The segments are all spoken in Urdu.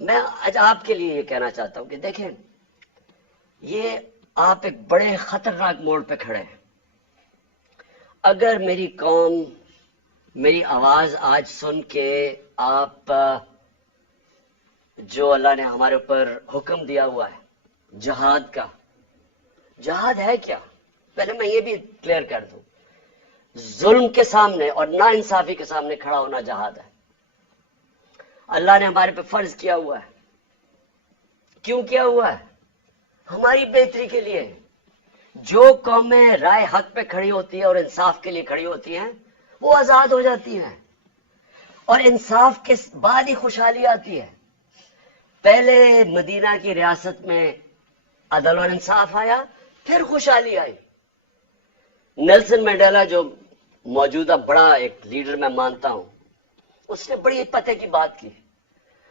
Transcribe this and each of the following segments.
میں آج آپ کے لیے یہ کہنا چاہتا ہوں کہ دیکھیں، یہ آپ ایک بڑے خطرناک موڑ پہ کھڑے ہیں. اگر میری قوم میری آواز آج سن کے آپ جو اللہ نے ہمارے اوپر حکم دیا ہوا ہے جہاد کا، جہاد ہے کیا؟ پہلے میں یہ بھی کلیئر کر دوں، ظلم کے سامنے اور نا انصافی کے سامنے کھڑا ہونا جہاد ہے. اللہ نے ہمارے پہ فرض کیا ہوا ہے. کیوں کیا ہوا ہے؟ ہماری بہتری کے لیے. جو قومیں رائے حق پہ کھڑی ہوتی ہیں اور انصاف کے لیے کھڑی ہوتی ہیں وہ آزاد ہو جاتی ہیں، اور انصاف کے بعد ہی خوشحالی آتی ہے. پہلے مدینہ کی ریاست میں عدل اور انصاف آیا، پھر خوشحالی آئی. نیلسن منڈیلا جو موجودہ بڑا ایک لیڈر میں مانتا ہوں، اس نے بڑی پتے کی بات کی.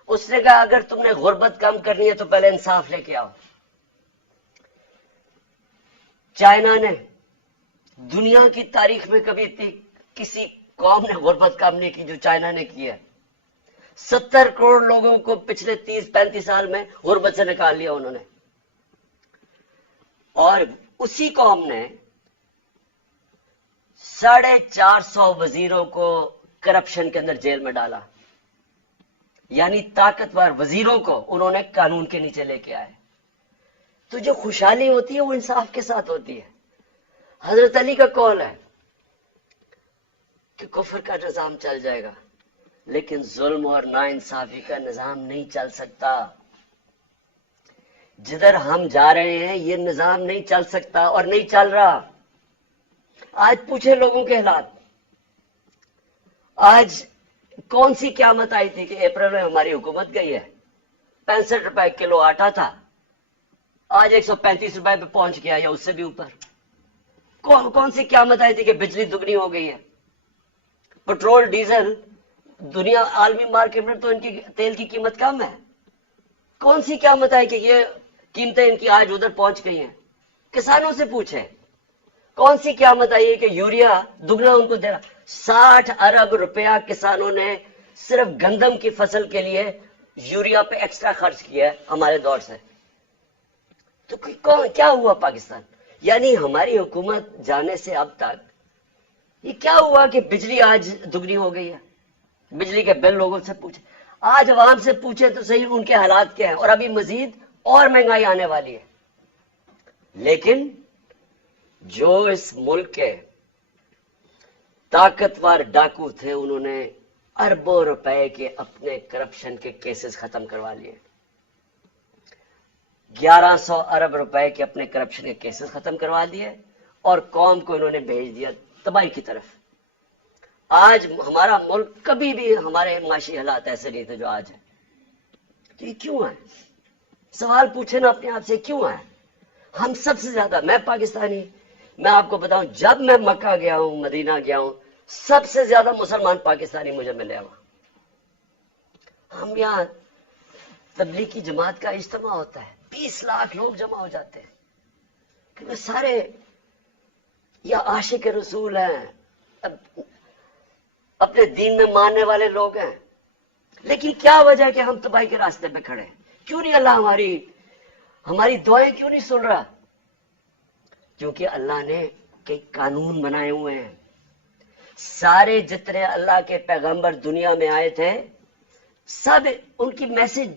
اس نے کہا اگر تم نے غربت کم کرنی ہے تو پہلے انصاف لے کے آؤ. چائنا نے دنیا کی تاریخ میں کبھی کسی قوم نے غربت کم نہیں کی جو چائنا نے کی ہے. 70 کروڑ لوگوں کو پچھلے 30-35 سال میں غربت سے نکال لیا انہوں نے. اور اسی قوم نے 450 وزیروں کو کرپشن کے اندر جیل میں ڈالا. یعنی طاقتور وزیروں کو انہوں نے قانون کے نیچے لے کے آئے. تو جو خوشحالی ہوتی ہے وہ انصاف کے ساتھ ہوتی ہے. حضرت علی کا قول ہے کہ کفر کا نظام چل جائے گا لیکن ظلم اور ناانصافی کا نظام نہیں چل سکتا. جدھر ہم جا رہے ہیں یہ نظام نہیں چل سکتا اور نہیں چل رہا. آج پوچھے لوگوں کے حالات. آج کون سی قیامت آئی تھی کہ اپریل میں ہماری حکومت گئی ہے؟ 65 روپے کلو آٹا تھا، آج 135 روپے پہ پہنچ گیا یا اس سے بھی اوپر. کون سی قیامت آئی تھی کہ بجلی دگنی ہو گئی ہے؟ پٹرول ڈیزل دنیا عالمی مارکیٹ میں تو ان کی تیل کی قیمت کم ہے. کون سی قیامت آئی کہ یہ قیمتیں ان کی آج ادھر پہنچ گئی ہیں؟ کسانوں سے پوچھیں. کون سی قیامت آئی ہے کہ یوریا دگنا ان کو دے رہا؟ 60 ارب روپیہ کسانوں نے صرف گندم کی فصل کے لیے یوریا پہ ایکسٹرا خرچ کیا ہے ہمارے دور سے. تو کیا ہوا پاکستان؟ یعنی ہماری حکومت جانے سے اب تک یہ کیا ہوا کہ بجلی آج دگنی ہو گئی ہے؟ بجلی کے بل لوگوں سے پوچھے، آج عوام سے پوچھے تو صحیح ان کے حالات کیا ہیں، اور ابھی مزید اور مہنگائی آنے والی ہے. لیکن جو اس ملک کے طاقتور ڈاکو تھے انہوں نے اربوں روپے کے اپنے کرپشن کے کیسز ختم کروا لیے. 1100 ارب روپے کے اپنے کرپشن کے کیسز ختم کروا دیے اور قوم کو انہوں نے بھیج دیا تباہی کی طرف. آج ہمارا ملک، کبھی بھی ہمارے معاشی حالات ایسے نہیں تھے جو آج ہے. تو یہ کیوں ہے؟ سوال پوچھے نا اپنے آپ سے، کیوں ہے؟ ہم سب سے زیادہ، میں پاکستانی، میں آپ کو بتاؤں جب میں مکہ گیا ہوں، مدینہ گیا ہوں، سب سے زیادہ مسلمان پاکستانی مجھے ملے وہاں. ہم یہاں تبلیغ کی جماعت کا اجتماع ہوتا ہے، 20 لاکھ لوگ جمع ہو جاتے ہیں کیونکہ سارے یا عاشق رسول ہیں، اپنے دین میں ماننے والے لوگ ہیں. لیکن کیا وجہ ہے کہ ہم تباہی کے راستے پہ کھڑے ہیں؟ کیوں نہیں اللہ ہماری دعائیں کیوں نہیں سن رہا؟ کیونکہ اللہ نے کئی قانون بنائے ہوئے ہیں. سارے جتنے اللہ کے پیغمبر دنیا میں آئے تھے سب ان کی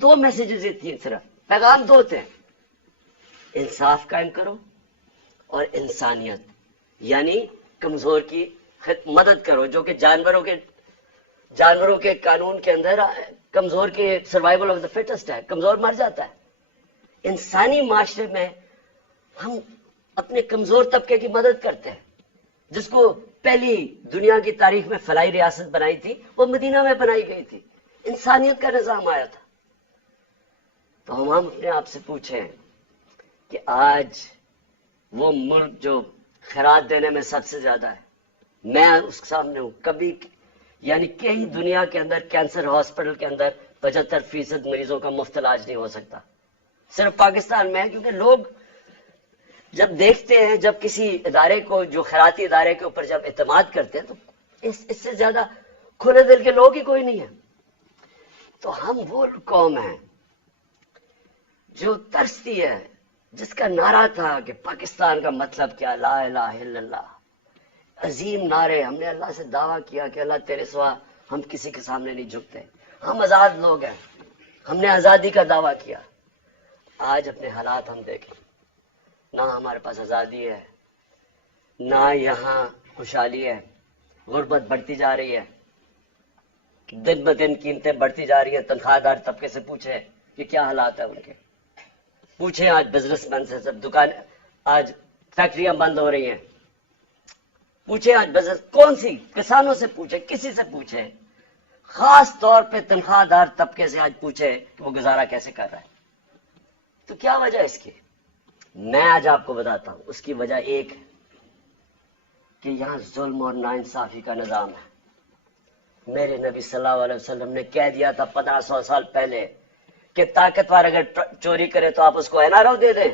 دو میسیجز تھیں، صرف پیغام دو تھے: انصاف قائم کرو اور انسانیت، یعنی کمزور کی مدد کرو. جو کہ جانوروں کے قانون کے اندر کمزور کے سروائیول آف دا فٹسٹ ہے، کمزور مر جاتا ہے. انسانی معاشرے میں ہم اپنے کمزور طبقے کی مدد کرتے ہیں. جس کو پہلی دنیا کی تاریخ میں فلاحی ریاست بنائی تھی وہ مدینہ میں بنائی گئی تھی، انسانیت کا نظام آیا تھا. تو ہم اپنے آپ سے پوچھیں کہ آج وہ ملک جو خیرات دینے میں سب سے زیادہ ہے، میں اس کے سامنے ہوں. کبھی یعنی کئی دنیا کے اندر کینسر ہاسپٹل کے اندر 75% مریضوں کا مفت علاج نہیں ہو سکتا، صرف پاکستان میں ہے. کیونکہ لوگ جب دیکھتے ہیں، جب کسی ادارے کو، جو خیراتی ادارے کے اوپر جب اعتماد کرتے ہیں، تو اس سے زیادہ کھلے دل کے لوگ ہی کوئی نہیں ہے. تو ہم وہ قوم ہیں جو ترستی ہے، جس کا نعرہ تھا کہ پاکستان کا مطلب کیا، لا الہ الا اللہ، عظیم نعرے. ہم نے اللہ سے دعویٰ کیا کہ اللہ تیرے سوا ہم کسی کے سامنے نہیں جھکتے، ہم آزاد لوگ ہیں، ہم نے آزادی کا دعویٰ کیا. آج اپنے حالات ہم دیکھیں، نہ ہمارے پاس آزادی ہے، نہ یہاں خوشحالی ہے، غربت بڑھتی جا رہی ہے، دن بدن قیمتیں بڑھتی جا رہی ہیں. تنخواہ دار طبقے سے پوچھیں کہ کیا حالات ہیں ان کے، پوچھیں آج بزنس مین سے، سب دکان، آج فیکٹریاں بند ہو رہی ہیں. پوچھیں آج بزنس، کون سی، کسانوں سے پوچھیں، کسی سے پوچھیں، خاص طور پہ تنخواہ دار طبقے سے آج پوچھیں کہ وہ گزارا کیسے کر رہا ہے. تو کیا وجہ ہے اس کی؟ میں آج آپ کو بتاتا ہوں. اس کی وجہ ایک ہے کہ یہاں ظلم اور ناانصافی کا نظام ہے. میرے نبی صلی اللہ علیہ وسلم نے کہہ دیا تھا 1500 سال پہلے کہ طاقتور اگر چوری کرے تو آپ اس کو این آر او دے دیں،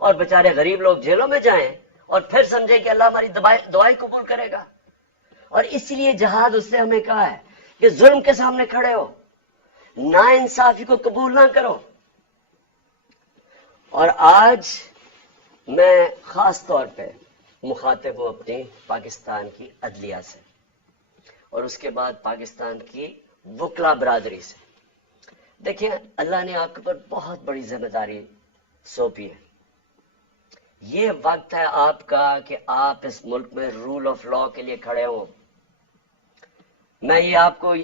اور بیچارے غریب لوگ جیلوں میں جائیں، اور پھر سمجھیں کہ اللہ ہماری دعائیں قبول کرے گا. اور اس لیے جہاد اس نے ہمیں کہا ہے کہ ظلم کے سامنے کھڑے ہو، ناانصافی کو قبول نہ کرو. اور آج میں خاص طور پہ مخاطب ہوں اپنی پاکستان کی عدلیہ سے، اور اس کے بعد پاکستان کی وکلا برادری سے. دیکھیں، اللہ نے آپ کے اوپر بہت بڑی ذمہ داری سونپی ہے. یہ وقت ہے آپ کا کہ آپ اس ملک میں رول آف لا کے لیے کھڑے ہوں. میں یہ آپ کو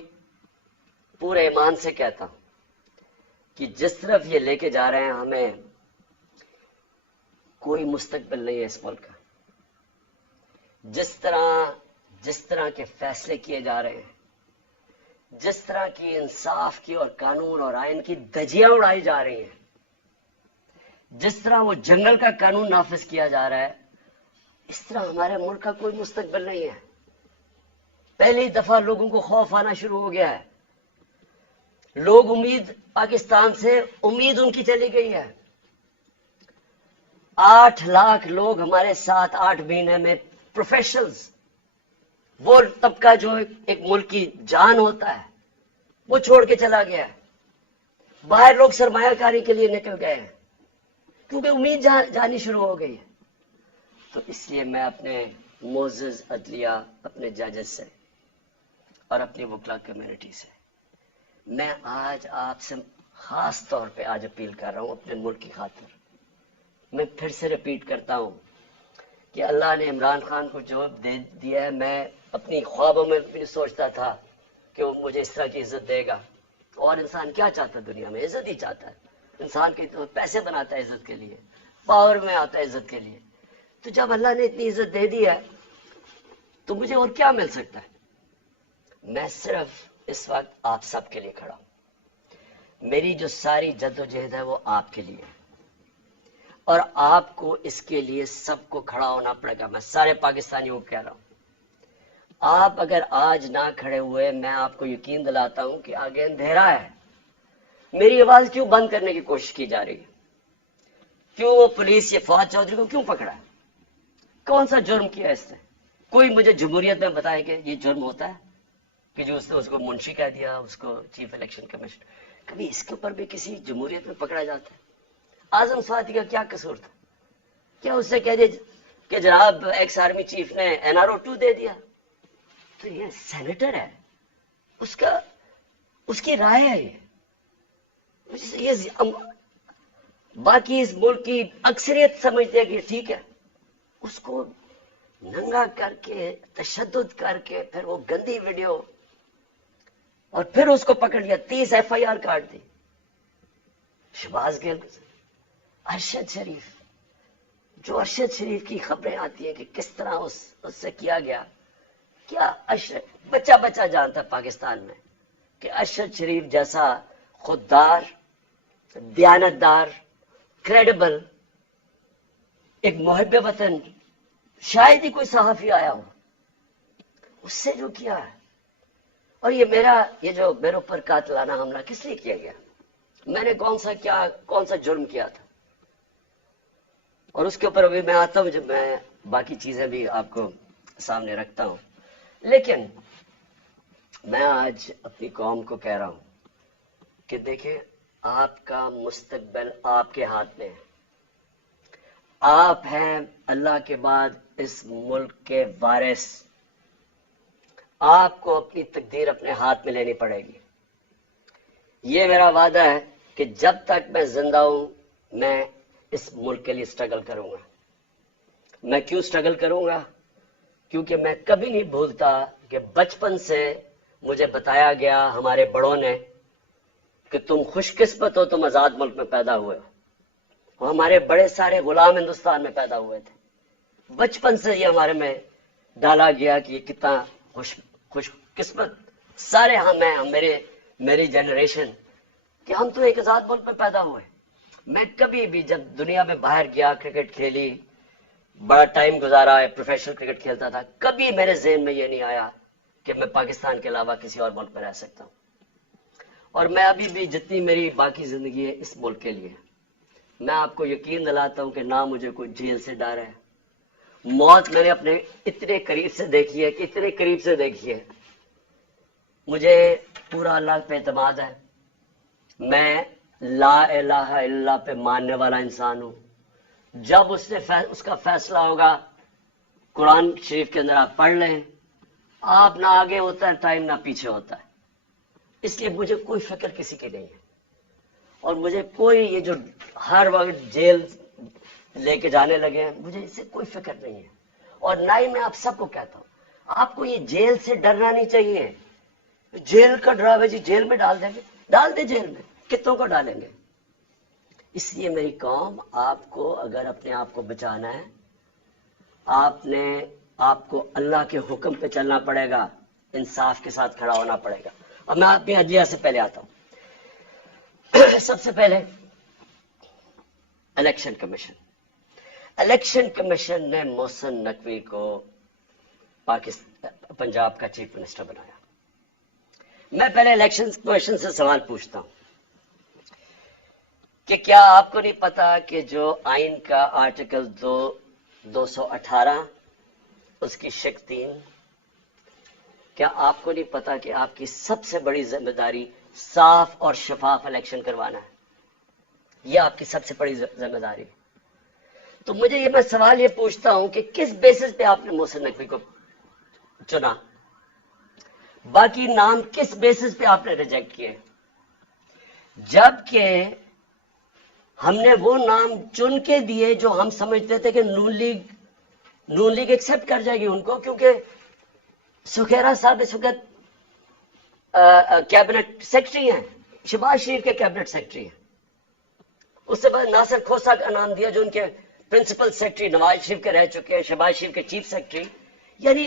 پورے ایمان سے کہتا ہوں کہ جس طرف یہ لے کے جا رہے ہیں، ہمیں کوئی مستقبل نہیں ہے اس ملک کا. جس طرح کے فیصلے کیے جا رہے ہیں، جس طرح کی انصاف کی اور قانون اور آئین کی دھجیاں اڑائی جا رہی ہیں، جس طرح وہ جنگل کا قانون نافذ کیا جا رہا ہے، اس طرح ہمارے ملک کا کوئی مستقبل نہیں ہے. پہلی دفعہ لوگوں کو خوف آنا شروع ہو گیا ہے. لوگ پاکستان سے امید ان کی چلی گئی ہے. 8 لاکھ لوگ ہمارے ساتھ 8 مہینے میں پروفیشنلز، وہ طبقہ جو ایک ملک کی جان ہوتا ہے، وہ چھوڑ کے چلا گیا ہے. باہر لوگ سرمایہ کاری کے لیے نکل گئے ہیں کیونکہ امید جانی شروع ہو گئی ہے. تو اس لیے میں اپنے معزز عدلیہ، اپنے ججز سے اور اپنی وکلا کمیونٹی سے، میں آج آپ سے خاص طور پہ آج اپیل کر رہا ہوں اپنے ملک کی خاطر. میں پھر سے ریپیٹ کرتا ہوں کہ اللہ نے عمران خان کو جو دے دیا ہے، میں اپنی خوابوں میں بھی سوچتا تھا کہ وہ مجھے اس طرح کی عزت دے گا. اور انسان کیا چاہتا ہے دنیا میں؟ عزت ہی چاہتا ہے. انسان کے تو پیسے بناتا ہے عزت کے لیے، پاور میں آتا ہے عزت کے لیے. تو جب اللہ نے اتنی عزت دے دی ہے تو مجھے اور کیا مل سکتا ہے؟ میں صرف اس وقت آپ سب کے لیے کھڑا ہوں. میری جو ساری جدوجہد ہے وہ آپ کے لیے، اور آپ کو اس کے لیے سب کو کھڑا ہونا پڑے گا. میں سارے پاکستانیوں کو کہہ رہا ہوں، آپ اگر آج نہ کھڑے ہوئے، میں آپ کو یقین دلاتا ہوں کہ آگے اندھیرا ہے. میری آواز کیوں بند کرنے کی کوشش کی جا رہی ہے؟ کیوں وہ پولیس یہ فواد چودھری کو کیوں پکڑا ہے؟ کون سا جرم کیا اس نے؟ کوئی مجھے جمہوریت میں بتائے کہ یہ جرم ہوتا ہے کہ جو اس نے اس کو منشی کہہ دیا، اس کو چیف الیکشن کمیشن. کبھی اس کے اوپر بھی کسی جمہوریت میں پکڑا جاتا ہے؟ اعظم سعدی کا کیا قصور تھا؟ کیا اس سے کہہ دیا کہ جناب ایکس آرمی چیف نے NRO 2 دے دیا؟ تو یہ سینیٹر ہے، اس کی رائے ہے. یہ باقی اس ملک کی اکثریت سمجھتے ہیں کہ ٹھیک ہے. اس کو ننگا کر کے، تشدد کر کے، پھر وہ گندی ویڈیو، اور پھر اس کو پکڑ لیا، 30 FIR کاٹ دی. شہباز گل، ارشد شریف، جو ارشد شریف کی خبریں آتی ہیں کہ کس طرح اس سے کیا گیا. کیا بچہ جانتا ہے پاکستان میں کہ ارشد شریف جیسا خوددار، دیانتدار، کریڈیبل، ایک محب وطن شاید ہی کوئی صحافی آیا ہو. اس سے جو کیا ہے، اور یہ جو میرے اوپر قاتلانہ حملہ کس لیے کیا گیا؟ میں نے کون سا جرم کیا تھا؟ اور اس کے اوپر ابھی میں آتا ہوں جب میں باقی چیزیں بھی آپ کو سامنے رکھتا ہوں. لیکن میں آج اپنی قوم کو کہہ رہا ہوں کہ دیکھیں، آپ کا مستقبل آپ کے ہاتھ میں ہے. آپ ہیں اللہ کے بعد اس ملک کے وارث. آپ کو اپنی تقدیر اپنے ہاتھ میں لینی پڑے گی. یہ میرا وعدہ ہے کہ جب تک میں زندہ ہوں میں اس ملک کے لیے سٹرگل کروں گا. میں کیوں سٹرگل کروں گا؟ کیونکہ میں کبھی نہیں بھولتا کہ بچپن سے مجھے بتایا گیا ہمارے بڑوں نے کہ تم خوش قسمت ہو، تم آزاد ملک میں پیدا ہوئے ہو. ہمارے بڑے سارے غلام ہندوستان میں پیدا ہوئے تھے. بچپن سے یہ ہمارے میں ڈالا گیا کہ یہ کتنا خوش قسمت سارے میری جنریشن کہ ہم تو ایک آزاد ملک میں پیدا ہوئے. میں کبھی بھی جب دنیا میں باہر گیا، کرکٹ کھیلی، بڑا ٹائم گزارا ہے، پروفیشنل کرکٹ کھیلتا تھا، کبھی میرے ذہن میں یہ نہیں آیا کہ میں پاکستان کے علاوہ کسی اور ملک میں رہ سکتا ہوں. اور میں ابھی بھی جتنی میری باقی زندگی ہے اس ملک کے لیے. میں آپ کو یقین دلاتا ہوں کہ نہ مجھے کوئی جیل سے ڈر ہے. موت میں نے اپنے اتنے قریب سے دیکھی ہے کہ اتنے قریب سے دیکھی ہے. مجھے پورا اللہ پہ اعتماد ہے. میں لا الہ الا اللہ پہ ماننے والا انسان ہوں. جب اس کا فیصلہ ہوگا، قرآن شریف کے اندر آپ پڑھ لیں، آپ نہ آگے ہوتا ہے ٹائم نہ پیچھے ہوتا ہے. اس لیے مجھے کوئی فکر کسی کی نہیں ہے. اور مجھے کوئی یہ جو ہر وقت جیل لے کے جانے لگے ہیں، مجھے اس سے کوئی فکر نہیں ہے. اور نہ ہی میں آپ سب کو کہتا ہوں آپ کو یہ جیل سے ڈرنا نہیں چاہیے. جیل کا ڈراوے جی جیل میں ڈال دیں گے، ڈال دیں جیل میں، کتنوں کو ڈالیں گے. اس لیے میری قوم، آپ کو اگر اپنے آپ کو بچانا ہے، آپ کو اللہ کے حکم پہ چلنا پڑے گا، انصاف کے ساتھ کھڑا ہونا پڑے گا. اور میں اپنی عدلیہ سے پہلے آتا ہوں. سب سے پہلے الیکشن کمیشن نے محسن نقوی کو پنجاب کا چیف منسٹر بنایا. میں پہلے الیکشن کمیشن سے سوال پوچھتا ہوں کہ کیا آپ کو نہیں پتا کہ جو آئین کا آرٹیکل 218 اس کی شق 3، کیا آپ کو نہیں پتا کہ آپ کی سب سے بڑی ذمہ داری صاف اور شفاف الیکشن کروانا ہے؟ یہ آپ کی سب سے بڑی ذمہ داری. تو میں سوال یہ پوچھتا ہوں کہ کس بیسس پہ آپ نے محسن نقوی کو چنا؟ باقی نام کس بیسس پہ آپ نے ریجیکٹ کیے؟ جبکہ ہم نے وہ نام چن کے دیے جو ہم سمجھتے تھے کہ نون لیگ ایکسپٹ کر جائے گی ان کو، کیونکہ سکھیرا صاحب اس وقت کیبنٹ سیکرٹری ہیں، شہباز شریف کے کیبنٹ سیکرٹری ہیں. اس سے بعد ناصر کھوسہ کا نام دیا جو ان کے پرنسپل سیکرٹری نواز شریف کے رہ چکے ہیں، شہباز شریف کے چیف سیکرٹری. یعنی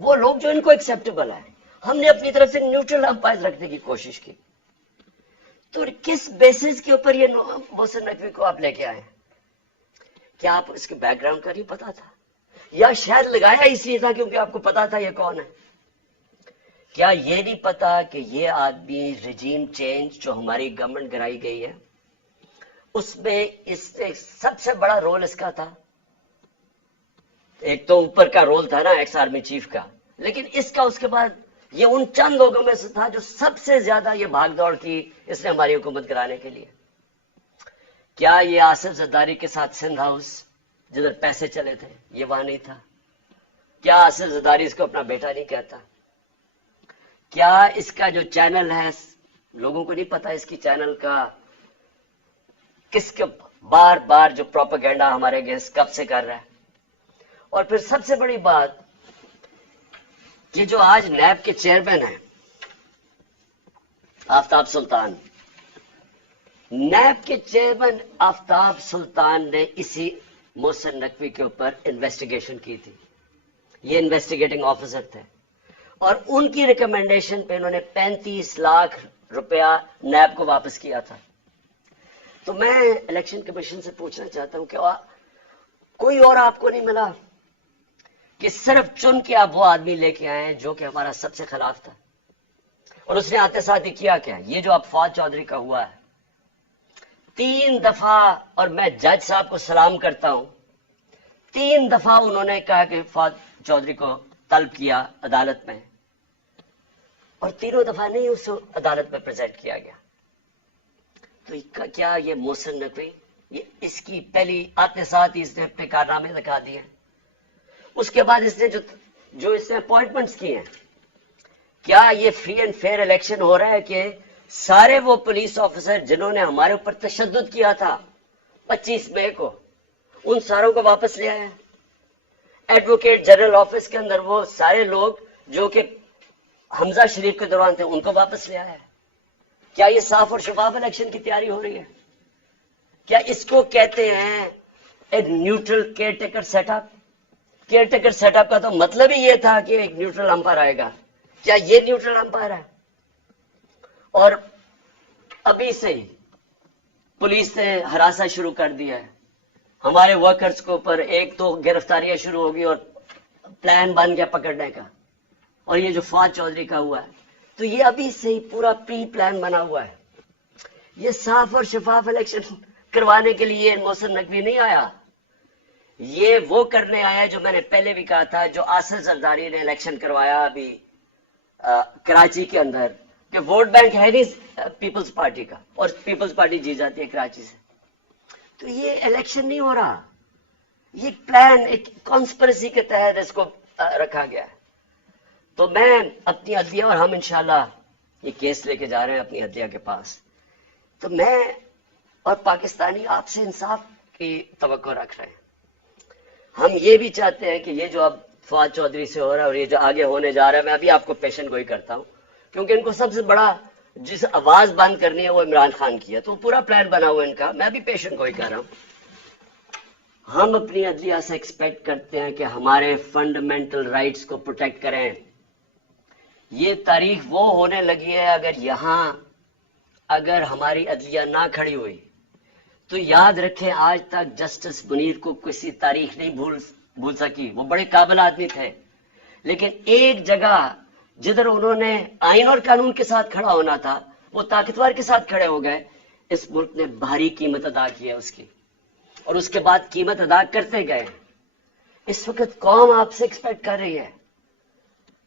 وہ لوگ جو ان کو ایکسیپٹیبل ہے. ہم نے اپنی طرف سے نیوٹرل امپائر رکھنے کی کوشش کی. تو کس بیسس کے اوپر یہ محسن نقوی کو آپ لے کے آئے؟ کیا آپ اس کے بیک گراؤنڈ کا نہیں پتا تھا؟ یا شاید لگایا اس لیے تھا کیونکہ آپ کو پتا تھا یہ کون ہے؟ کیا یہ نہیں پتا کہ یہ آدمی رجیم چینج جو ہماری گورنمنٹ گرائی گئی ہے اس میں سب سے بڑا رول اس کا تھا. ایک تو اوپر کا رول تھا نا ایکس آرمی چیف کا، لیکن اس کا اس کے بعد یہ ان چند لوگوں میں سے تھا جو سب سے زیادہ یہ بھاگ دوڑ کی اس نے ہماری حکومت کرانے کے لیے. کیا یہ آصف زرداری کے ساتھ سندھ ہاؤس جدھر پیسے چلے تھے یہ وہاں نہیں تھا؟ کیا آصف زرداری اس کو اپنا بیٹا نہیں کہتا؟ کیا اس کا جو چینل ہے لوگوں کو نہیں پتا اس کی چینل کا کس کے بار بار جو پروپیگنڈا ہمارے اگینسٹ کب سے کر رہا ہے؟ اور پھر سب سے بڑی بات کہ جو آج نیب کے چیئرمین ہیں آفتاب سلطان، نیب کے چیئرمین آفتاب سلطان نے اسی محسن نقوی کے اوپر انویسٹیگیشن کی تھی. یہ انویسٹیگیٹنگ آفیسر تھے اور ان کی ریکمنڈیشن پہ انہوں نے 35 لاکھ روپیہ نیب کو واپس کیا تھا. تو میں الیکشن کمیشن سے پوچھنا چاہتا ہوں کہ کوئی اور آپ کو نہیں ملا کہ صرف چن کے آپ وہ آدمی لے کے آئے ہیں جو کہ ہمارا سب سے خلاف تھا؟ اور اس نے آتے ساتھ ہی کیا کیا؟ یہ جو اب فواد چودھری کا ہوا ہے 3 دفعہ، اور میں جج صاحب کو سلام کرتا ہوں، 3 دفعہ انہوں نے کہا کہ فواد چودھری کو طلب کیا عدالت میں، اور تینوں دفعہ نہیں اس کو عدالت میں پریزنٹ کیا گیا. تو کیا یہ محسن نقوی یہ اس کی پہلی آتے ساتھ ہی اس نے اپنے کارنامے دکھا دیے. اس کے بعد اس نے جو اس نے اپوائنٹمنٹس کی ہیں, کیا یہ فری اینڈ فیئر الیکشن ہو رہا ہے کہ سارے وہ پولیس آفیسر جنہوں نے ہمارے اوپر تشدد کیا تھا 25 مئی کو, ان ساروں کو واپس لے آئے. ایڈوکیٹ جنرل آفس کے اندر وہ سارے لوگ جو کہ حمزہ شریف کے دوران تھے ان کو واپس لے آئے. کیا یہ صاف اور شفاف الیکشن کی تیاری ہو رہی ہے؟ کیا اس کو کہتے ہیں ایک neutral caretaker setup? Caretaker setup کا تو مطلب ہی یہ تھا کہ ایک نیوٹرل امپائر آئے گا. کیا یہ نیوٹرل امپائر ہے؟ اور ابھی سے ہی پولیس نے ہراساں شروع کر دیا ہے ہمارے ورکرز کے اوپر. ایک تو گرفتاریاں شروع ہوگی اور پلان بن گیا پکڑنے کا. اور یہ جو فواد چودھری کا ہوا ہے تو یہ ابھی سے ہی پورا پری پلان بنا ہوا ہے. یہ صاف اور شفاف الیکشن کروانے کے لیے محسن نقوی نہیں آیا, یہ وہ کرنے آیا جو میں نے پہلے بھی کہا تھا, جو آصف زرداری نے الیکشن کروایا ابھی کراچی کے اندر, کہ ووٹ بینک ہے نہیں پیپلز پارٹی کا اور پیپلز پارٹی جیت جاتی ہے کراچی سے. تو یہ الیکشن نہیں ہو رہا, یہ پلان ایک کانسپریسی کے تحت اس کو رکھا گیا ہے. تو میں اپنی عدلیہ اور ہم انشاءاللہ یہ کیس لے کے جا رہے ہیں اپنی عدلیہ کے پاس, تو میں اور پاکستانی آپ سے انصاف کی توقع رکھ رہے ہیں. ہم یہ بھی چاہتے ہیں کہ یہ جو اب فواد چودھری سے ہو رہا ہے اور یہ جو آگے ہونے جا رہا ہے, میں ابھی آپ کو پیشن گوئی کرتا ہوں کیونکہ ان کو سب سے بڑا جس آواز بند کرنی ہے وہ عمران خان کی ہے, تو پورا پلان بنا ہوا ہے ان کا. میں بھی پیشن گوئی کر رہا ہوں. ہم اپنی عدلیہ سے ایکسپیکٹ کرتے ہیں کہ ہمارے فنڈامنٹل رائٹس کو پروٹیکٹ کریں. یہ تاریخ وہ ہونے لگی ہے, اگر ہماری عدلیہ نہ کھڑی ہوئی تو یاد رکھیں آج تک جسٹس منیر کو کسی تاریخ نہیں بھول سکی. وہ بڑے قابل آدمی تھے, لیکن ایک جگہ جدھر انہوں نے آئین اور قانون کے ساتھ کھڑا ہونا تھا وہ طاقتور کے ساتھ کھڑے ہو گئے. اس ملک نے بھاری قیمت ادا کی ہے اس کی, اور اس کے بعد قیمت ادا کرتے گئے. اس وقت قوم آپ سے ایکسپیکٹ کر رہی ہے,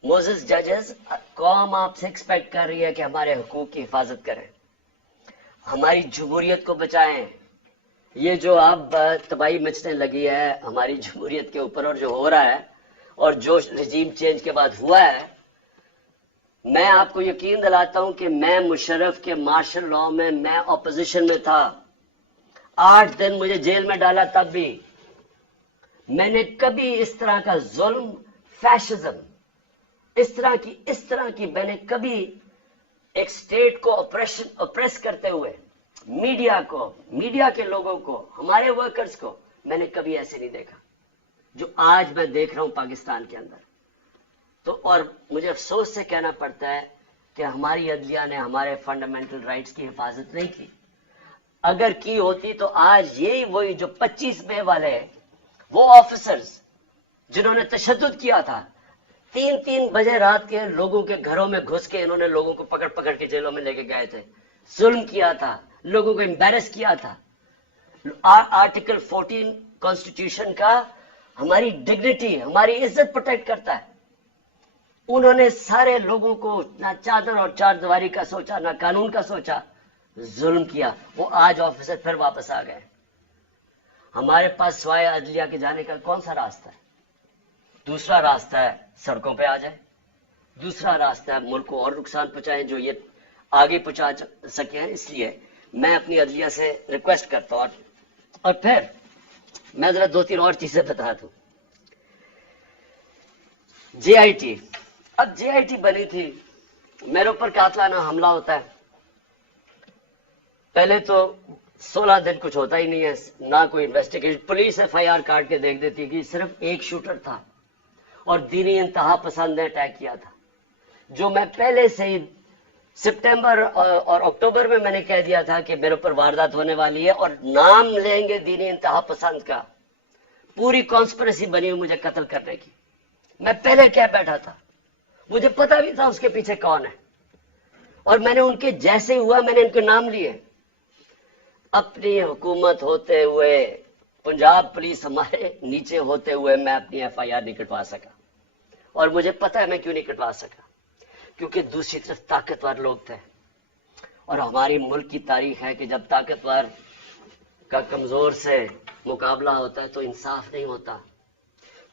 موزس ججز, قوم آپ سے ایکسپیکٹ کر رہی ہے کہ ہمارے حقوق کی حفاظت کریں, ہماری جمہوریت کو بچائیں. یہ جو اب تباہی مچنے لگی ہے ہماری جمہوریت کے اوپر اور جو ہو رہا ہے اور جو رجیم چینج کے بعد ہوا ہے, میں آپ کو یقین دلاتا ہوں کہ میں مشرف کے مارشل لاء میں اپوزیشن میں تھا. 8 دن مجھے جیل میں ڈالا, تب بھی میں نے کبھی اس طرح کا ظلم, فیشزم, اس طرح کی میں نے کبھی ایک سٹیٹ کو اپریس کرتے ہوئے میڈیا کے لوگوں کو, ہمارے ورکرز کو, میں نے کبھی ایسے نہیں دیکھا جو آج میں دیکھ رہا ہوں پاکستان کے اندر. تو اور مجھے افسوس سے کہنا پڑتا ہے کہ ہماری عدلیہ نے ہمارے فنڈامنٹل رائٹس کی حفاظت نہیں کی. اگر کی ہوتی تو آج یہی وہی جو 25 مئی والے ہیں, وہ آفیسرز جنہوں نے تشدد کیا تھا, 3 بجے رات کے لوگوں کے گھروں میں گھس کے انہوں نے لوگوں کو پکڑ کے جیلوں میں لے کے گئے تھے, ظلم کیا تھا, لوگوں کو امبیرس کیا تھا. آرٹیکل 14 کانسٹیٹیوشن کا ہماری ڈگنیٹی, ہماری عزت پروٹیکٹ کرتا ہے. انہوں نے سارے لوگوں کو نہ چادر اور چار دیواری کا سوچا, نہ قانون کا سوچا, ظلم کیا. وہ آج آفیسر پھر واپس آ گئے. ہمارے پاس سوائے عدلیہ کے جانے کا کون سا راستہ ہے؟ دوسرا راستہ ہے سڑکوں پہ آ جائیں, دوسرا راستہ ہے ملک کو اور نقصان پہنچائیں جو یہ آگے پہنچا سکے ہیں. اس لیے میں اپنی عدلیہ سے ریکویسٹ کرتا ہوں. اور پھر میں ذرا 2-3 اور چیزیں بتا دوں. جے آئی ٹی, اب جے آئی ٹی بنی تھی, میرے اوپر قاتلانہ حملہ ہوتا ہے. پہلے تو 16 دن کچھ ہوتا ہی نہیں ہے, نہ کوئی investigation. Police F I R کاٹ کے دیکھ دیتی کہ صرف ایک شوٹر تھا اور دینی انتہا پسند نے اٹیک کیا تھا, جو میں پہلے سے ہی سپٹمبر اور اکتوبر میں نے کہہ دیا تھا کہ میرے اوپر واردات ہونے والی ہے اور نام لیں گے دینی انتہا پسند کا. پوری کانسپریسی بنی ہوئی مجھے قتل کرنے کی. میں پہلے کہہ بیٹھا تھا, مجھے پتا بھی تھا اس کے پیچھے کون ہے, اور میں نے ان کے جیسے ہوا میں نے ان کے نام لیے. اپنی حکومت ہوتے ہوئے, پنجاب پولیس ہمارے نیچے ہوتے ہوئے میں اپنی ایف آئی آر نہیں کٹوا سکا. اور مجھے پتا ہے میں کیوں نہیں کٹوا سکا, کیونکہ دوسری طرف طاقتور لوگ تھے اور ہماری ملک کی تاریخ ہے کہ جب طاقتور کا کمزور سے مقابلہ ہوتا ہے تو انصاف نہیں ہوتا.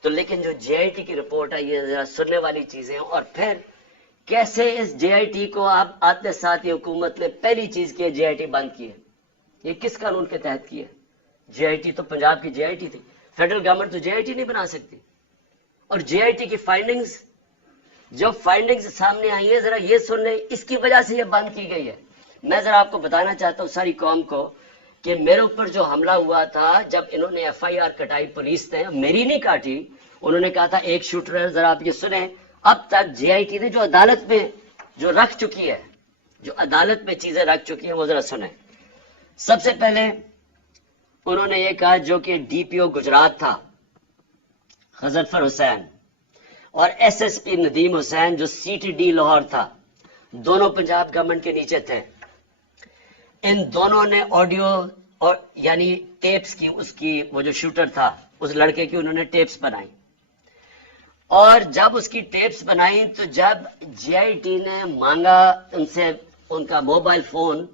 تو لیکن جو جے آئی ٹی کی رپورٹ ہے یہ ذرا سننے والی چیزیں ہیں. اور پھر کیسے اس جے آئی ٹی کو آپ آتے ساتھ یہ حکومت نے پہلی چیز کی جے آئی ٹی بند کی ہے. یہ کس قانون کے تحت کی ہے؟ جے آئی ٹی تو پنجاب کی جے آئی ٹی تھی. فیڈرل گورنمنٹ تو جے آئی ٹی نہیں بنا سکتی. اور جے آئی ٹی کی فائنڈنگز جو فائنڈنگز سامنے آئی ہیں ذرا یہ سن لیں, اس کی وجہ سے یہ بند کی گئی ہے. میں ذرا آپ کو بتانا چاہتا ہوں ساری قوم کو کہ میرے اوپر جو حملہ ہوا تھا جب انہوں نے ایف آئی آر کٹائی پولیس نے, میری نہیں کاٹی, انہوں نے کہا تھا ایک شوٹر ہے. ذرا آپ یہ سنیں, اب تک جے آئی ٹی نے جو عدالت میں جو رکھ چکی ہے, جو عدالت میں چیزیں رکھ چکی ہیں وہ ذرا سنیں. سب سے پہلے انہوں نے یہ کہا جو کہ ڈی پی او گجرات تھا غضنفر حسین اور ایس ایس پی ندیم حسین جو سی ٹی ڈی لاہور تھا, دونوں پنجاب گورنمنٹ کے نیچے تھے. ان دونوں نے آڈیو اور یعنی ٹیپس کی, اس کی وہ جو شوٹر تھا اس لڑکے کی انہوں نے ٹیپس بنائی. اور جب اس کی ٹیپس بنائی تو جب جے آئی ٹی نے مانگا ان سے ان کا موبائل فون,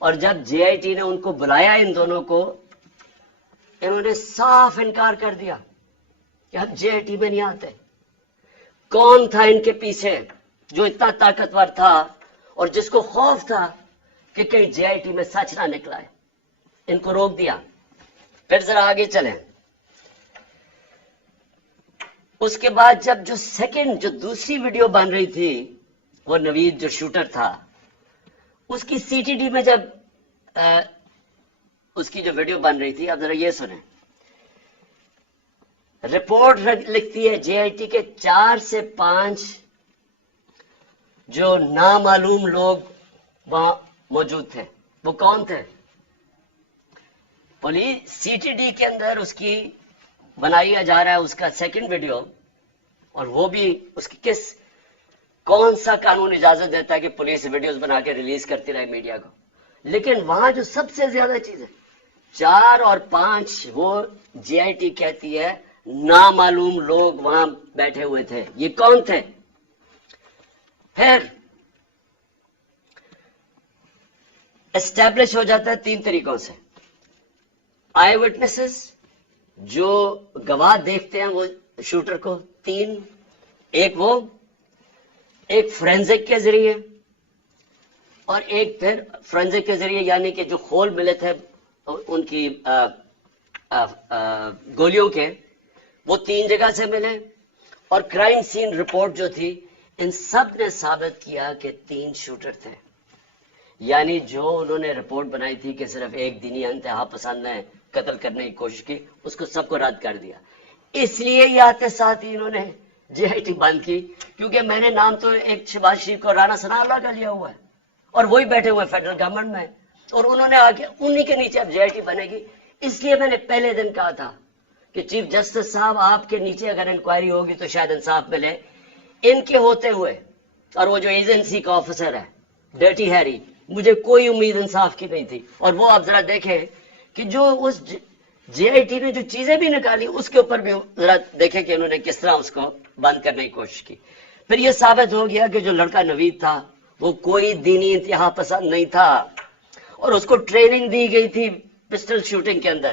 اور جب جے آئی ٹی نے ان کو بلایا ان دونوں کو, انہوں نے صاف انکار کر دیا کہ ہم جے آئی ٹی میں نہیں آتے. کون تھا ان کے پیچھے جو اتنا طاقتور تھا اور جس کو خوف تھا کہ کہیں جے آئی ٹی میں سچ نہ نکلا ہے؟ ان کو روک دیا. پھر ذرا آگے چلیں. اس کے بعد جب جو سیکنڈ جو دوسری ویڈیو بن رہی تھی, وہ نوید جو شوٹر تھا اس کی سی ٹی ڈی میں جب اس کی جو ویڈیو بن رہی تھی, اب ذرا یہ سنیں. رپورٹ لکھتی ہے جے آئی ٹی کے 4 سے 5 جو نامعلوم لوگ وہاں موجود تھے. وہ کون تھے؟ پولیس سی ٹی ڈی کے اندر اس کی بنایا جا رہا ہے اس کا سیکنڈ ویڈیو, اور وہ بھی اس کی کون سا قانون اجازت دیتا ہے کہ پولیس ویڈیوز بنا کے ریلیز کرتی رہے میڈیا کو؟ لیکن وہاں جو سب سے زیادہ چیز ہے 4 اور 5 وہ جے آئی ٹی کہتی ہے نامعلوم لوگ وہاں بیٹھے ہوئے تھے. یہ کون تھے؟ پھر اسٹیبلش ہو جاتا ہے 3 طریقوں سے. آئی وٹنسز جو گواہ دیکھتے ہیں وہ شوٹر کو 3, ایک فورینزک کے ذریعے, اور ایک پھر فورینزک کے ذریعے یعنی کہ جو خول ملے تھے ان کی گولیوں کے, وہ 3 جگہ سے ملے. اور کرائم سین رپورٹ جو تھی, ان سب نے ثابت کیا کہ 3 شوٹر تھے. یعنی جو انہوں نے رپورٹ بنائی تھی کہ صرف ایک دینی انتہا پسند نے قتل کرنے کی کوشش کی, اس کو سب کو رد کر دیا. اس لیے یہ آتے ساتھ ہی انہوں نے جے آئی ٹی بند کی, کیونکہ میں نے نام تو ایک شہباز شریف کو رانا ثناء اللہ کا لیا ہوا ہے, اور وہی بیٹھے ہوئے فیڈرل گورنمنٹ میں, اور انہوں نے آگے انہی کے نیچے اب جے آئی ٹی بنے گی. اس لیے میں نے پہلے دن کہا تھا کہ چیف جسٹس صاحب آپ کے نیچے اگر انکوائری ہوگی تو شاید انصاف ملے. ان کے ہوتے ہوئے, اور وہ جو ایجنسی کا آفیسر ہے ڈرٹی ہیری, مجھے کوئی امید انصاف کی نہیں تھی. اور وہ آپ ذرا دیکھیں کہ جو اس جے آئی ٹی نے جو چیزیں بھی نکالی اس کے اوپر بھی ذرا دیکھیں کہ انہوں نے کس طرح اس کو بند کرنے کی کوشش کی. پھر یہ ثابت ہو گیا کہ جو لڑکا نوید تھا وہ کوئی دینی انتہا پسند نہیں تھا, اور اس کو ٹریننگ دی گئی تھی پسٹل شوٹنگ کے اندر.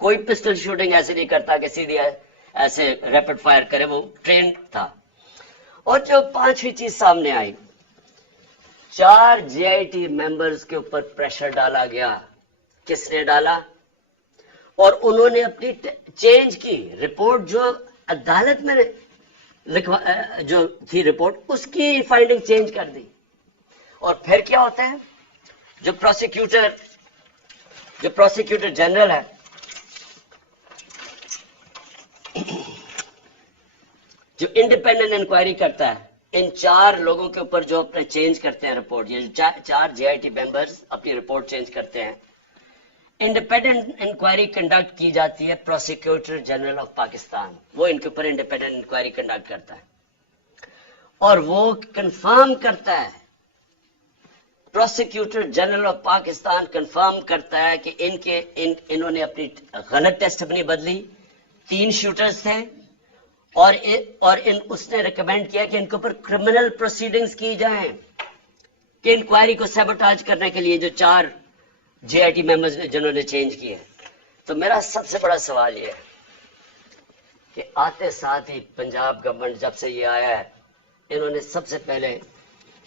کوئی پسٹل شوٹنگ ایسے نہیں کرتا کہ سیدھی ایسے ریپڈ فائر کرے, وہ ٹرین تھا. اور جو 5ویں چیز سامنے آئی, 4 جے آئی ٹی ممبرز کے اوپر پریشر ڈالا گیا. کس نے ڈالا؟ اور انہوں نے اپنی چینج کی رپورٹ, جو عدالت میں جو تھی رپورٹ اس کی فائنڈنگ چینج کر دی. اور پھر کیا ہوتا ہے, جو پروسیکیوٹر جنرل ہے, جو انڈیپینڈنٹ انکوائری کرتا ہے, ان 4 لوگوں کے اوپر جو اپنے چینج کرتے ہیں رپورٹ, یہ 4 جے آئی ٹی ممبرز اپنی رپورٹ چینج کرتے ہیں. انڈیپینڈنٹ انکوائری کنڈکٹ کی جاتی ہے پروسیکیوٹر جنرل آف پاکستان, وہ ان کے اوپر انڈیپینڈنٹ انکوائری کنڈکٹ کرتا ہے, اور وہ کنفرم کرتا ہے, prosecutor general of Pakistan confirm کرتا ہے کہ انہوں نے اپنی غلط ٹیسٹ اپنی بدلی. 3 شوٹرز تھے, اور اس نے ریکمینڈ کیا کہ ان کے اوپر کرمنل پروسیڈنگز کی جائیں, کہ انکوائری کو سیبوٹاج کرنے کے لیے جو 4 جے آئی ٹی ممبرز نے جنہوں نے چینج کیے. تو میرا سب سے بڑا سوال یہ ہے کہ آتے ساتھ ہی پنجاب گورنمنٹ جب سے یہ آیا ہے انہوں نے سب سے پہلے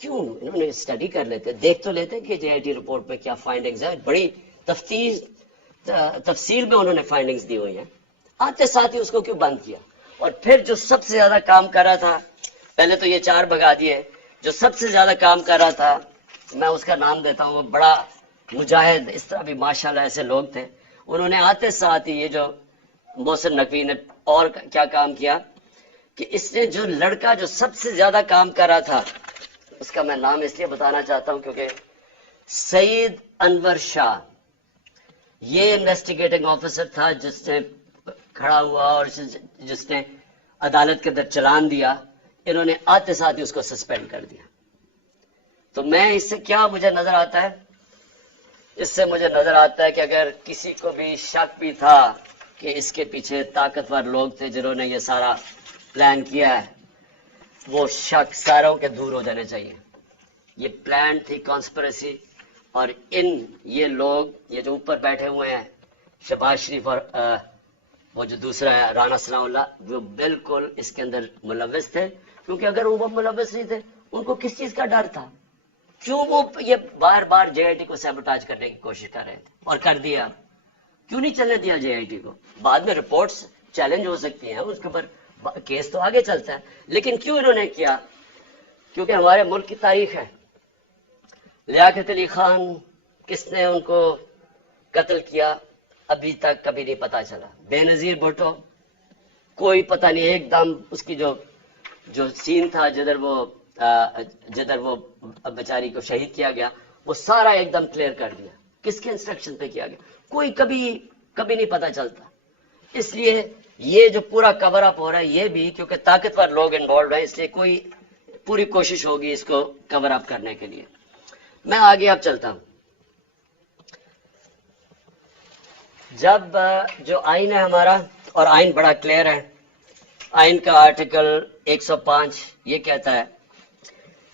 کیوں انہوں نے اسٹڈی کر لیتے, دیکھ تو لیتے کہ جے آئی ٹی رپورٹ میں کیا فائنڈنگز ہیں, بڑی تفصیل میں انہوں نے فائنڈنگز دی ہوئی ہیں. آتے ساتھ ہی اس کو کیوں بند کیا؟ اور پھر جو سب سے زیادہ کام کر رہا تھا, پہلے تو یہ 4 بھگا دیے, جو سب سے زیادہ کام کر رہا تھا میں اس کا نام دیتا ہوں, بڑا مجاہد, اس طرح بھی ماشاءاللہ ایسے لوگ تھے, انہوں نے آتے ساتھ ہی یہ جو محسن نقوی نے اور کیا کام کیا کہ اس نے جو لڑکا جو سب سے زیادہ کام کر رہا تھا, اس کا میں نام اس لیے بتانا چاہتا ہوں کیونکہ سعید انور شاہ, یہ انویسٹیگیٹنگ آفیسر تھا جس نے کھڑا ہوا اور جس نے عدالت کے اندر چلان دیا, انہوں نے آتے ساتھ ہی اس کو سسپینڈ کر دیا. تو میں اس سے کیا مجھے نظر آتا ہے, اس سے مجھے نظر آتا ہے کہ اگر کسی کو بھی شک بھی تھا کہ اس کے پیچھے طاقتور لوگ تھے جنہوں نے یہ سارا پلان کیا ہے, وہ شک ساروں کے دور ہو جانے چاہیے. یہ پلان تھی کانسپریسی, اور یہ لوگ یہ جو اوپر بیٹھے ہوئے ہیں شہباز شریف اور وہ جو دوسرا ہے رانا ثناء اللہ, وہ بالکل اس کے اندر ملوث تھے. کیونکہ اگر وہ ملوث نہیں تھے ان کو کس چیز کا ڈر تھا؟ کیوں وہ یہ بار بار جے آئی ٹی کو سیبوٹاج کرنے کی کوشش کر رہے تھے اور کر دیا؟ کیوں نہیں چلنے دیا جے آئی ٹی کو؟ بعد میں رپورٹس چیلنج ہو سکتی ہیں, اس کے اوپر کیس تو آگے چلتا ہے, لیکن کیوں انہوں نے کیا؟ کیونکہ ہمارے ملک کی تاریخ ہے. لیاقت علی خان کس نے ان کو قتل کیا ابھی تک کبھی نہیں پتا چلا. بے نظیر بھٹو کوئی پتہ نہیں, ایک دم اس کی جو سین تھا جدھر وہ بیچاری کو شہید کیا گیا, وہ سارا ایک دم کلیئر کر دیا. کس کے انسٹرکشن پہ کیا گیا کوئی کبھی نہیں پتا چلتا. اس لیے یہ جو پورا کور اپ ہو رہا ہے یہ بھی کیونکہ طاقتور لوگ انوالوڈ ہیں, اس لیے کوئی پوری کوشش ہوگی اس کو کور اپ کرنے کے لیے. میں آگے اب چلتا ہوں. جب جو آئین ہے ہمارا, اور آئین بڑا کلیئر ہے, آئین کا آرٹیکل 105 یہ کہتا ہے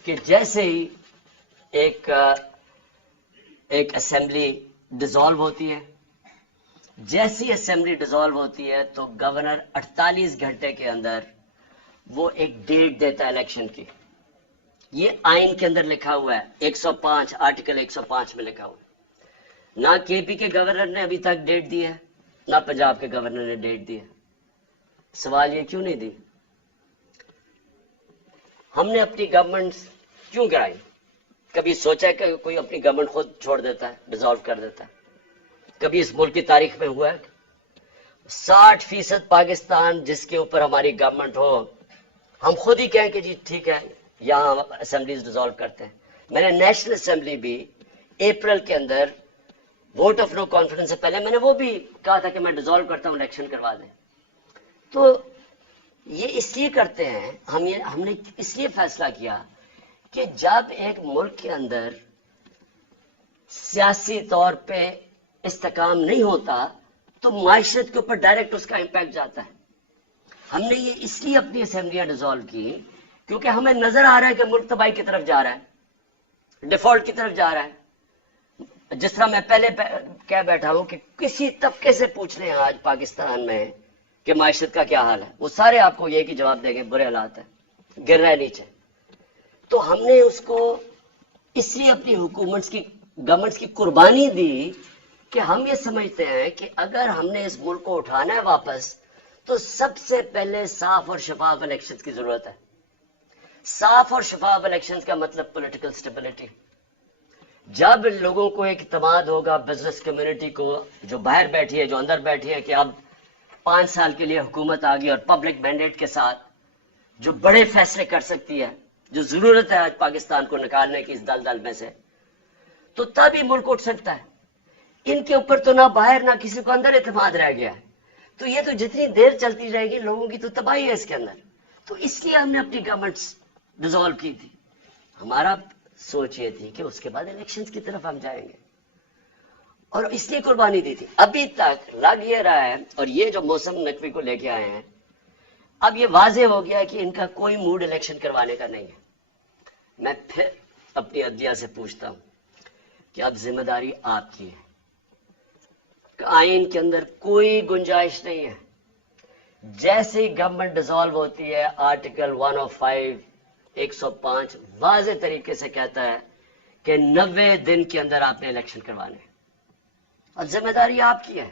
کہ جیسے ہی ایک اسمبلی ڈیزالو ہوتی ہے, جیسی اسمبلی ڈیزالو ہوتی ہے تو گورنر 48 گھنٹے کے اندر وہ ایک ڈیٹ دیتا ہے الیکشن کی. یہ آئین کے اندر لکھا ہوا ہے 105, آرٹیکل 105 میں لکھا ہوا ہے. نہ کے پی کے گورنر نے ابھی تک ڈیٹ دی ہے, نہ پنجاب کے گورنر نے ڈیٹ دی ہے. سوال یہ کیوں نہیں دی؟ ہم نے اپنی گورنمنٹ کیوں کرائی؟ کبھی سوچا ہے کہ کوئی اپنی گورنمنٹ خود چھوڑ دیتا ہے, ڈیزالو کر دیتا ہے؟ کبھی اس ملک کی تاریخ میں ہوا ہے؟ 60% پاکستان جس کے اوپر ہماری گورنمنٹ ہو, ہم خود ہی کہیں کہ جی ٹھیک ہے یہاں اسمبلیز ڈیزالو کرتے ہیں. میں نے نیشنل اسمبلی بھی اپریل کے اندر ووٹ آف نو کانفیڈنس سے پہلے میں نے وہ بھی کہا تھا کہ میں ڈیزالو کرتا ہوں, الیکشن کروا دیں. تو یہ اس لیے کرتے ہیں, ہم نے اس لیے فیصلہ کیا کہ جب ایک ملک کے اندر سیاسی طور پہ استحکام نہیں ہوتا تو معیشت کے اوپر ڈائریکٹ اس کا امپیکٹ جاتا ہے. ہم نے یہ اس لیے اپنی اسمبلیاں ڈیزالو کی کیونکہ ہمیں نظر آ رہا ہے کہ ملک تباہی کی طرف جا رہا ہے, ڈیفالٹ کی طرف جا رہا ہے. جس طرح میں پہلے کہہ بیٹھا ہوں کہ کسی طبقے سے پوچھ لیں آج پاکستان میں کہ معیشت کا کیا حال ہے, وہ سارے آپ کو یہ کہ جواب دیں گے برے حالات ہیں, گر رہا ہے نیچے. تو ہم نے اس کو اس لیے اپنی گورنمنٹس کی قربانی دی کہ ہم یہ سمجھتے ہیں کہ اگر ہم نے اس ملک کو اٹھانا ہے واپس تو سب سے پہلے صاف اور شفاف الیکشنز کی ضرورت ہے. صاف اور شفاف الیکشنز کا مطلب پولیٹیکل سٹیبلٹی. جب لوگوں کو ایک اعتماد ہوگا, بزنس کمیونٹی کو جو باہر بیٹھی ہے جو اندر بیٹھی ہے کہ اب 5 سال کے لیے حکومت آ گئی اور پبلک مینڈیٹ کے ساتھ جو بڑے فیصلے کر سکتی ہے, جو ضرورت ہے آج پاکستان کو نکالنے کی اس دلدل میں سے, تو تب ہی ملک اٹھ سکتا ہے. ان کے اوپر تو نہ باہر نہ کسی کو اندر اعتماد رہ گیا ہے. تو یہ تو جتنی دیر چلتی رہے گی لوگوں کی تو تباہی ہے اس کے اندر. تو اس لیے ہم نے اپنی گورنمنٹس ڈیزالو کی تھی. ہمارا سوچ یہ تھی کہ اس کے بعد الیکشنز کی طرف ہم جائیں گے, اور اس لیے قربانی دی تھی. ابھی تک لگ یہ رہا ہے, اور یہ جو محسن نقوی کو لے کے آئے ہیں, اب یہ واضح ہو گیا ہے کہ ان کا کوئی موڈ الیکشن کروانے کا نہیں ہے. میں پھر اپنی عدلیہ سے پوچھتا ہوں کہ اب ذمہ داری آپ کی ہے. آئین کے اندر کوئی گنجائش نہیں ہے. جیسے ہی گورنمنٹ ڈیزالو ہوتی ہے آرٹیکل 105 105 واضح طریقے سے کہتا ہے کہ 90 دن کے اندر آپ نے الیکشن کروانے. اور ذمہ داری آپ کی ہے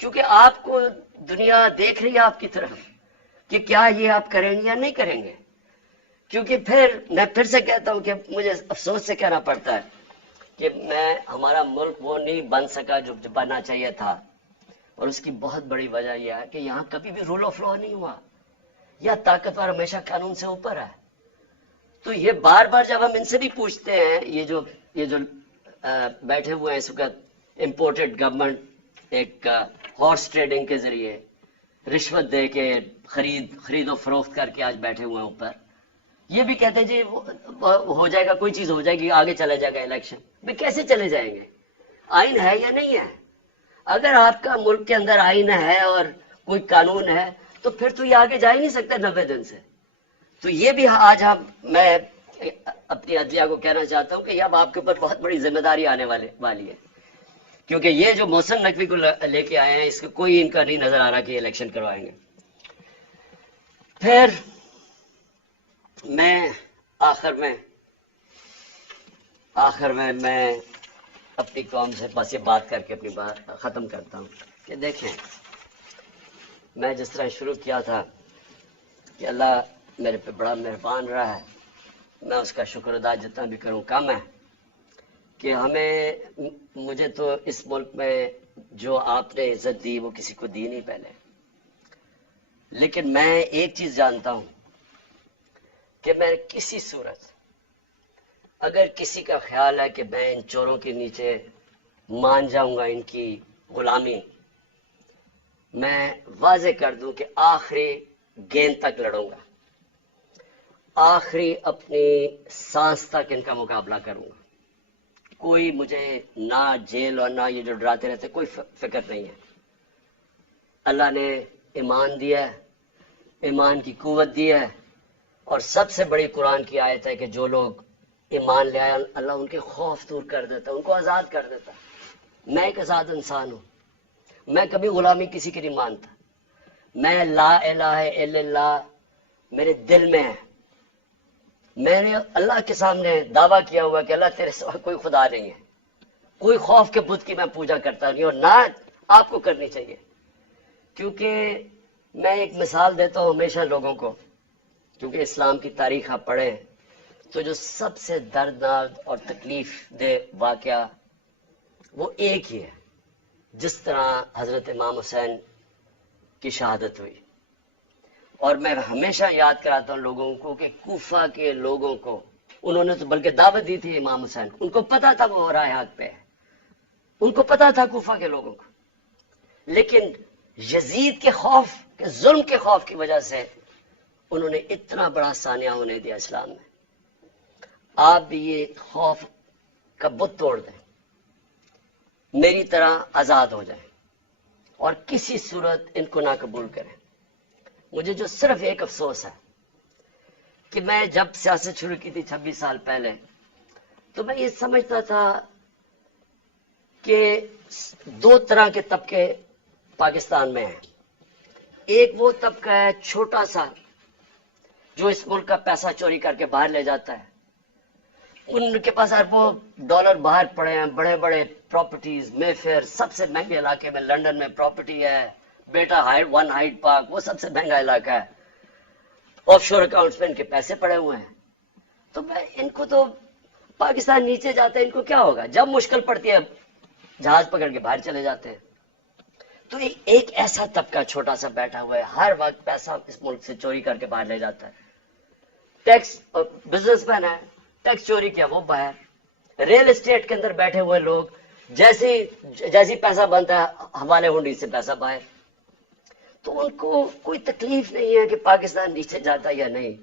کیونکہ آپ کو دنیا دیکھ رہی ہے آپ کی طرف کہ کیا یہ آپ کریں گے یا نہیں کریں گے. کیونکہ پھر میں پھر سے کہتا ہوں کہ مجھے افسوس سے کہنا پڑتا ہے کہ ہمارا ملک وہ نہیں بن سکا جو بننا چاہیے تھا. اور اس کی بہت بڑی وجہ یہ ہے کہ یہاں کبھی بھی رول آف لا نہیں ہوا. یا طاقتور ہمیشہ قانون سے اوپر ہے. تو یہ بار بار جب ہم ان سے بھی پوچھتے ہیں یہ جو بیٹھے ہوئے ہیں اس وقت امپورٹڈ گورنمنٹ ایک ہارس ٹریڈنگ کے ذریعے رشوت دے کے خرید و فروخت کر کے آج بیٹھے ہوئے ہیں اوپر. یہ بھی کہتے ہیں جی ہو جائے گا کوئی چیز ہو جائے گی آگے چلے جائے گا الیکشن. بھائی کیسے چلے جائیں گے؟ آئین ہے یا نہیں ہے؟ اگر آپ کا ملک کے اندر آئین ہے اور کوئی قانون ہے تو پھر تو یہ آگے جا ہی نہیں سکتا 90 دن سے. تو یہ بھی آج میں اپنی عدلیہ کو کہنا چاہتا ہوں کہ اب آپ کے اوپر بہت بڑی ذمہ داری آنے والی ہے. کیونکہ یہ جو محسن نقوی کو لے کے آئے ہیں اس کا کوئی ان کا نہیں نظر آ رہا کہ الیکشن کروائیں گے. پھر میں آخر میں اپنی قوم سے بس یہ بات کر کے اپنی بات ختم کرتا ہوں کہ دیکھیں میں جس طرح شروع کیا تھا کہ اللہ میرے پہ بڑا مہربان رہا ہے. میں اس کا شکر ادا جتنا بھی کروں کم ہے کہ مجھے تو اس ملک میں جو آپ نے عزت دی وہ کسی کو دی نہیں پہلے. لیکن میں ایک چیز جانتا ہوں کہ میں کسی صورت اگر کسی کا خیال ہے کہ میں ان چوروں کے نیچے مان جاؤں گا ان کی غلامی، میں واضح کر دوں کہ آخری گیند تک لڑوں گا، آخری اپنی سانس تک ان کا مقابلہ کروں گا. کوئی مجھے نہ جیل اور نہ یہ جو ڈراتے رہتے کوئی فکر نہیں ہے. اللہ نے ایمان دیا ہے، ایمان کی قوت دی ہے. اور سب سے بڑی قرآن کی آیت ہے کہ جو لوگ ایمان لے آئے اللہ ان کے خوف دور کر دیتا، ان کو آزاد کر دیتا. میں ایک آزاد انسان ہوں، میں کبھی غلامی کسی کی نہیں مانتا. میں لا الہ الا اللہ میرے دل میں ہے. میں نے اللہ کے سامنے دعویٰ کیا ہوا کہ اللہ تیرے سوا کوئی خدا نہیں ہے. کوئی خوف کے بت کی میں پوجا کرتا نہیں اور نہ آپ کو کرنی چاہیے. کیونکہ میں ایک مثال دیتا ہوں ہمیشہ لوگوں کو، کیونکہ اسلام کی تاریخ آپ پڑھیں تو جو سب سے دردناک اور تکلیف دہ واقعہ وہ ایک ہی ہے. جس طرح حضرت امام حسین کی شہادت ہوئی. اور میں ہمیشہ یاد کراتا ہوں لوگوں کو کہ کوفہ کے لوگوں کو انہوں نے تو بلکہ دعوت دی تھی امام حسین کو، ان کو پتا تھا وہ راہ حق پہ ہے، ان کو پتا تھا کوفہ کے لوگوں کو. لیکن یزید کے خوف کے ظلم کے خوف کی وجہ سے انہوں نے اتنا بڑا سانیہ ہونے دیا اسلام میں. آپ بھی یہ خوف کا بت توڑ دیں، میری طرح آزاد ہو جائیں اور کسی صورت ان کو نہ قبول کریں. مجھے جو صرف ایک افسوس ہے کہ میں جب سیاست شروع کی تھی 26 سال پہلے تو میں یہ سمجھتا تھا کہ دو طرح کے طبقے پاکستان میں ہیں. ایک وہ طبقہ ہے چھوٹا سا جو اس ملک کا پیسہ چوری کر کے باہر لے جاتا ہے. ان کے پاس اربوں ڈالر باہر پڑے ہیں، بڑے بڑے پراپرٹیز، مے فیئر سب سے مہنگے علاقے میں لندن میں پراپرٹی ہے، بیٹا ون ہائیڈ پارک وہ سب سے مہنگا علاقہ ہے. آف شور اکاؤنٹس میں ان کے پیسے پڑے ہوئے ہیں. تو میں ان کو تو پاکستان نیچے جاتا ہے ان کو کیا ہوگا، جب مشکل پڑتی ہے جہاز پکڑ کے باہر چلے جاتے ہیں. تو ایک ایسا طبقہ چھوٹا سا بیٹھا ہوا ہے، ہر وقت پیسہ اس ملک سے چوری کر کے باہر لے جاتا ہے. ٹیکس بزنس مین ہے، ٹیکس چوری کیا وہ باہر. ریل اسٹیٹ کے اندر بیٹھے ہوئے لوگ جیسی پیسہ بنتا ہے حوالے ہنڈی سے پیسہ باہر. تو ان کو کوئی تکلیف نہیں ہے کہ پاکستان نیچے جاتا یا نہیں.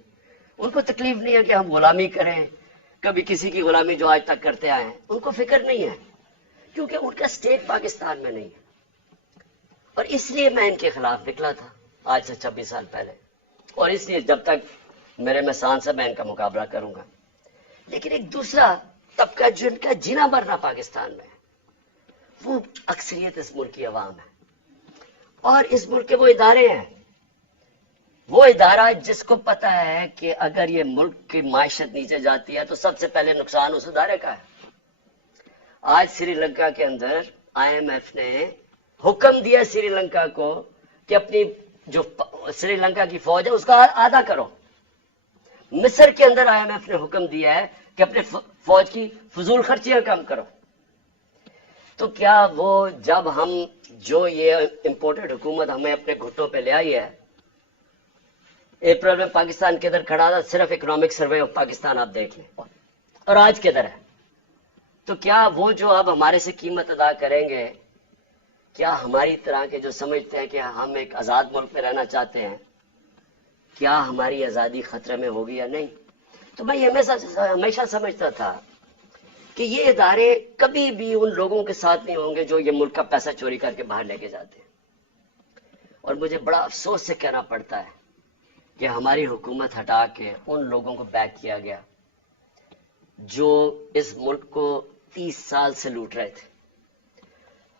ان کو تکلیف نہیں ہے کہ ہم غلامی کریں، کبھی کسی کی غلامی جو آج تک کرتے آئے ہیں ان کو فکر نہیں ہے، کیونکہ ان کا اسٹیٹ پاکستان میں نہیں ہے. اور اس لیے میں ان کے خلاف نکلا تھا آج سے 26 سال پہلے. اور اس لیے جب تک میرے میں سانس ہے میں ان کا مقابلہ کروں گا. لیکن ایک دوسرا طبقہ جن کا جینا مرنا پاکستان میں، وہ اکثریت اس ملک کی عوام ہے، اور اس ملک کے وہ ادارے ہیں، وہ ادارہ جس کو پتا ہے کہ اگر یہ ملک کی معیشت نیچے جاتی ہے تو سب سے پہلے نقصان اس ادارے کا ہے۔ آج سری لنکا کے اندر آئی ایم ایف نے حکم دیا سری لنکا کو کہ اپنی جو سری لنکا کی فوج ہے اس کا آدھا کرو۔ مصر کے اندر آئی ایم ایف نے حکم دیا ہے کہ اپنے فوج کی فضول خرچیاں کم کرو۔ تو کیا وہ جب ہم جو یہ امپورٹڈ حکومت ہمیں اپنے گھٹوں پہ لے آئی ہے، اپریل میں پاکستان کے اندر کھڑا تھا، صرف اکنامک سروے آف پاکستان آپ دیکھ لیں، اور آج کے ادھر ہے، تو کیا وہ جو اب ہمارے سے قیمت ادا کریں گے، کیا ہماری طرح کے جو سمجھتے ہیں کہ ہم ایک آزاد ملک میں رہنا چاہتے ہیں، کیا ہماری آزادی خطرے میں ہوگی یا نہیں؟ تو میں یہ ہمیشہ سمجھتا تھا کہ یہ ادارے کبھی بھی ان لوگوں کے ساتھ نہیں ہوں گے جو یہ ملک کا پیسہ چوری کر کے باہر لے کے جاتے ہیں۔ اور مجھے بڑا افسوس سے کہنا پڑتا ہے کہ ہماری حکومت ہٹا کے ان لوگوں کو بیک کیا گیا جو اس ملک کو 30 سال سے لوٹ رہے تھے۔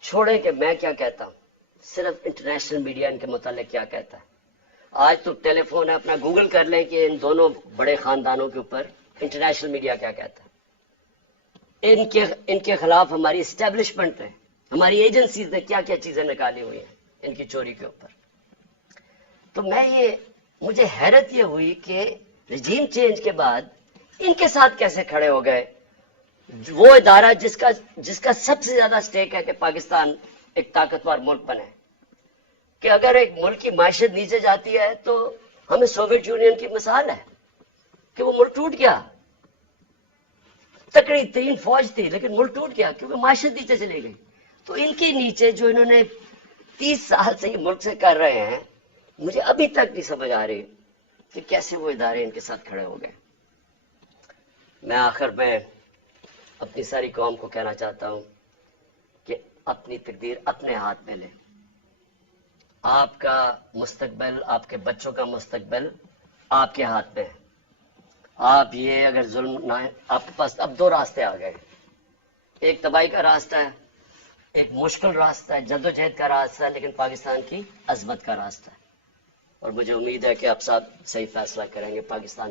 چھوڑیں کہ میں کیا کہتا ہوں، صرف انٹرنیشنل میڈیا ان کے متعلق کیا کہتا ہے۔ آج تو ٹیلی فون ہے، اپنا گوگل کر لیں کہ ان دونوں بڑے خاندانوں کے اوپر انٹرنیشنل میڈیا کیا کہتا ہے۔ ان کے خلاف ہماری اسٹیبلشمنٹ نے، ہماری ایجنسیز نے کیا کیا چیزیں نکالی ہوئی ہیں ان کی چوری کے اوپر۔ تو مجھے حیرت یہ ہوئی کہ رجیم چینج کے بعد ان کے ساتھ کیسے کھڑے ہو گئے، وہ ادارہ جس کا سب سے زیادہ سٹیک ہے کہ پاکستان ایک طاقتور ملک بنے، کہ اگر ایک ملک کی معیشت نیچے جاتی ہے تو ہمیں سوویت یونین کی مثال ہے کہ وہ ملک ٹوٹ گیا، تکڑی ترین فوج تھی لیکن ملک ٹوٹ گیا کیونکہ معیشت نیچے چلی گئی۔ تو ان کے نیچے جو انہوں نے 30 سال سے یہ ملک سے کر رہے ہیں، مجھے ابھی تک نہیں سمجھ آ رہی کہ کیسے وہ ادارے ان کے ساتھ کھڑے ہو گئے۔ میں آخر میں اپنی ساری قوم کو کہنا چاہتا ہوں کہ اپنی تقدیر اپنے ہاتھ میں لیں۔ آپ کا مستقبل، آپ کے بچوں کا مستقبل آپ کے ہاتھ میں ہے۔ آپ یہ اگر ظلم نہ، آپ کے پاس اب 2 راستے آ گئے، ایک تباہی کا راستہ ہے، ایک مشکل راستہ ہے، جدوجہد کا راستہ ہے، لیکن پاکستان کی عظمت کا راستہ ہے، اور مجھے امید ہے کہ آپ سب صحیح فیصلہ کریں گے پاکستان